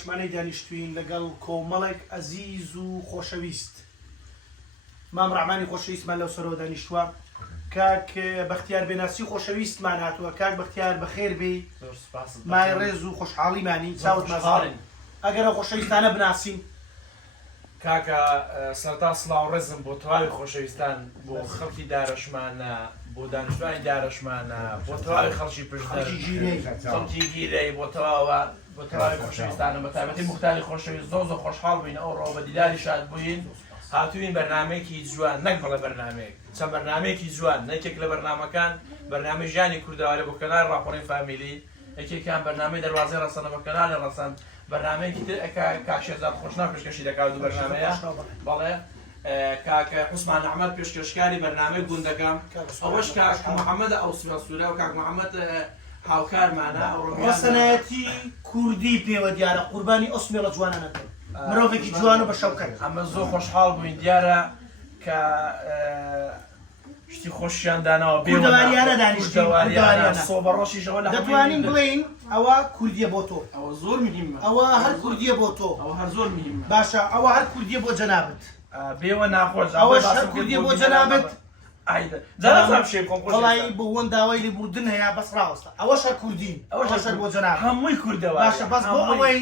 شمانەی دانیشتوین لەگەڵ کۆمەڵێک ئەزیز و خۆشەویست مام ڕەحمانی خۆشەویستمان لەو سەرەوە دانیشتووە کاک بەختیار بێناسی خۆشەویستمان هاتووە کاک بەختیار بەخێر بێ مای ڕێز و خۆشحاڵیمانی چاوت مەزاڵین ئەگەر ئەو خۆشەویستانە بناسین کاکە سەرتا سڵاو ڕێزم بۆ تەواوی خۆشەویستان بۆ خەڵکی دارەشمانە بۆ دانیشتوانی دارەشمانە بۆ تەواوی خەڵکی پشتەر خەڵکی گیرەی بۆ تەواوی خۆشەویستانە بە تایبەتی موختاری خۆشەویست زۆر خۆشحاڵ بووین ئەو ڕۆ بە دیداری شاد بووین هاتووین بەرنامەیەکی جوان نەک بەڵێ بەرنامەیەک چەند بەرنامەیەکی جوان نەکێک لە بەرنامەکان بەرنامەی ژیانی کوردەوارە بۆ کەنار ڕاپۆرەی فامیلی یەکێکیان بەرنامەی دەواازەی ڕەسەنە بە کەناری ڕەسەن بەرنامەیەکی تر کاکشێزاد خۆشنا پێشکەشی دەکات و بەرنامەیە بەڵێ کاکە عوسمان ئەحمەد پێشکەشکاری بەرنامەی گوندەکەم ئەوەش کاک محەممەدە ئەو سوورە و کاک محەممەد هاوکارمانە ڕۆسەنایەتی کوردی پێوە دیارە قوربانی ئۆسمێڵە جوانانەکەن مرۆڤێکی جوان و بە شەوکەن ئەمە زۆر خۆشحاڵ بووین دیارە کە شتی خۆشیان داناوە کوردەواریانە دانیشتوارە سۆ بە ڕۆژیشەوە لە دەتوانین بڵین ئەوە کوردیە بۆ تۆ ئەوە زۆر میهمە ئەوە هەر کوردیە بۆ تۆ ئەوە هەر زۆر میهمە باشە ئەوە هەر کوردیە بۆ جەنابەت بێوە ناخۆش ئەوەش هەر کوردیە بۆ جەنابەت وڵی بۆ وەن داوای لێبوردن هەیە بەس ڕاوەستە ئەوەش هەر کوردین ئەوەش بۆ جەناب هەمووی کوردەوە باشە بەس بۆ ئەوەی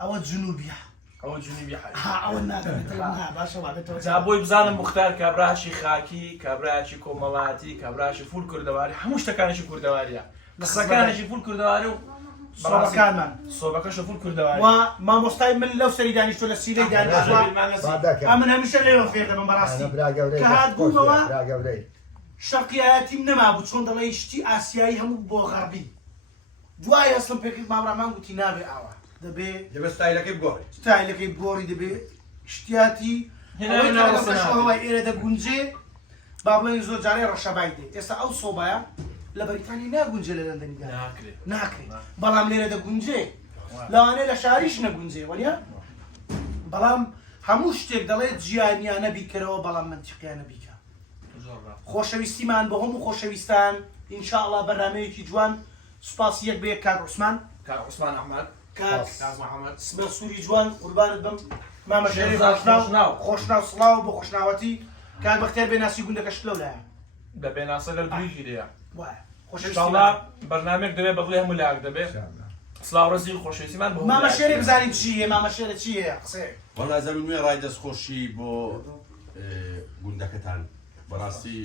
ئەوە جنوبیە ئەوە جنوبی ئەوە باشە جا بۆی بزانم مختار کابراچی خاکی کابراچی کۆمەڵاتی کابراچی فول کوردەواری هەموو شتەکانێکی کوردەواریە قسەکانێکی فول کوردەواری و سۆبەکانمان سۆبەکەشە فول کوردەواری و مامۆستای من لەو سەری دانیشتۆ لە سیرەی دانیشتووە من هەمیشە لێوە فێر دەبم بەڕاستی کە هاتبوومەوە شەقیایەتیم نەمابوو چۆن دەڵێ شتی ئاسیایی هەموو بۆ غەربی دوای هەستم پێکرد مامڕەمان گوتی نابێ ئاوە دەبێ ستایلەکەی بگۆڕی ستایلەکەی بگۆڕی دەبێ شتیاتی ئێرە دەگونجێ با بڵێن زۆر جارێ ڕەشەبای دێ ئێستا ئەو سۆبایە لە بەریتانی ناگونجێ لە لەندەنیدا ناکرێت بەڵام لێرە دەگونجێ لەوانەیە لە شاریش نەگونجێ وەریا بەڵام هەموو شتێک دەڵێت جیانیانە بیکەرەوە بەڵام منتیقیانە بیکە خۆشەویستیمان بە هەموو خۆشەویستان ئینشاءڵڵا بەرنامەیەکی جوان سوپاسی یەک بەیەک کاک عوسمان عوسمان ئەحمەد کاک محەممەد سبە سووری جوان قوربانت بم مامە شەریف خۆشناو سڵاو بۆ خۆشناوەتی کاک بەختیار بێناسی گوندەکەش لەو لایە بە بێناسە لە دویگیرەیە خۆشەویستانڵا بەرنامێک دەبێت بەڵێ هەموو لاک دەبێت سڵاو ڕێزی و خۆشەویستیمان بۆ مامە شێرێ بزانین چییە مامە شێرە چییە قسێ وەڵازەم نوێ ڕای دەستخۆشی بۆ گوندەکەتان بەڕاستی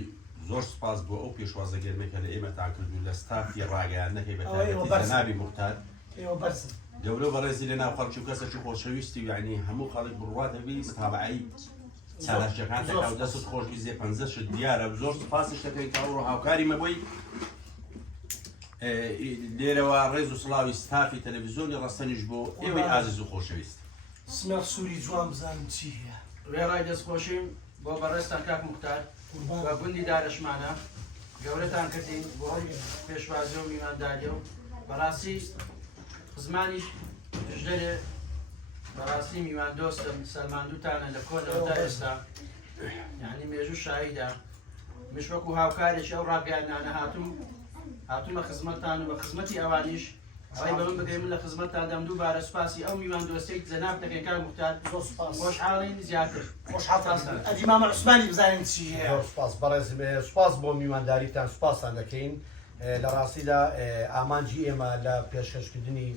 زۆر سپاس بۆ ئەو پێشوازە گەرمێکە لە ئێمەتان کردو لە ستافی ڕاگەیان نەکەی بە نابی موختار دەورە بەڕێزی لە ناو خەڵکی و کەسێکی خۆشەویستی یعنی هەموو خەڵک بڕواتەبی متابعی چالەشەکان دەکا و دەست خۆشی زێ 50 شت دیارە زۆر سپاسش دەکەین کە ئەوڕۆ هاوکاری مەبووی لێرەوە ڕێز و سڵاوی ستافی تەلەڤیزیۆنی ڕەسەنیش بۆ ئێوەی ئازیز و خۆشەویست سمێر سووری جوان بزانین چی هەیە ڕێڕای دەستخۆشیم بۆ بەڕێستان کاک موختار بە گوندی دارەشمانە گەورەتان کردین بۆ پێشوازی و میوانداریە و بەڕاستی زمانیش ژدەرێ بەڕاستی میوان دۆستم سەلماندووتانە لە کۆنەوە تا ئێستا یعنی مێژوو شاهیدا مش وەکو هاوکارێکی ئەو ڕاگەیانانە هاتوومە خزمەتتان و بە خزمەتی ئەوانیش ئەوەی بە من بگەی من لە خزمەتتان دەم دووبارە سوپاسی ئەو میوان دۆستێک جەناب دەکەین کاک موختار خۆشحاڵین زیاتر خۆشحاڵتان ئەدی مامە عوسمانی بزانین چی هەیە سپاس بەڕێزمێ سپاس بۆ میوانداریتان سپاسان دەکەین لە ڕاستیدا ئامانجی ئێمە لە پێشکەشکردنی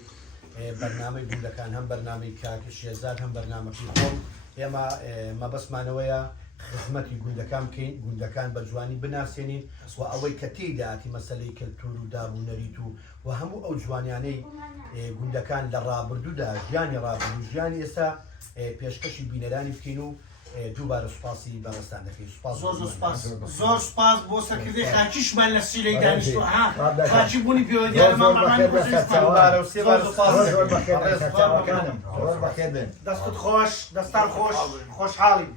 بەرنامەی گوندەکان هەم بەرنامەی کاک شێزاد هەم بەرنامەکەی خۆم ئێمە مەبەسمانەوەیە خزمەتی گوندەکان بکەین گوندەکان بە جوانی بناسیێنین و ئەوەی کە تێداتی مەسەلەی کەلتور و دابوونەریت و هەموو ئەو جوانیانەی گوندەکان لە ڕابردوودا ژیانی ڕابردوو ژیانی ئێستا پێشکەشی بینەرانی بکەین و دووبارە سوپاسی بەڕێستان دەکەین زۆر سپاس بۆ سەرکردی خاکیشمان لە سیرەی دانیشتووە خاکی بوونی پێوە دیارە دەستت خۆش دەستان خۆش خۆشحاڵین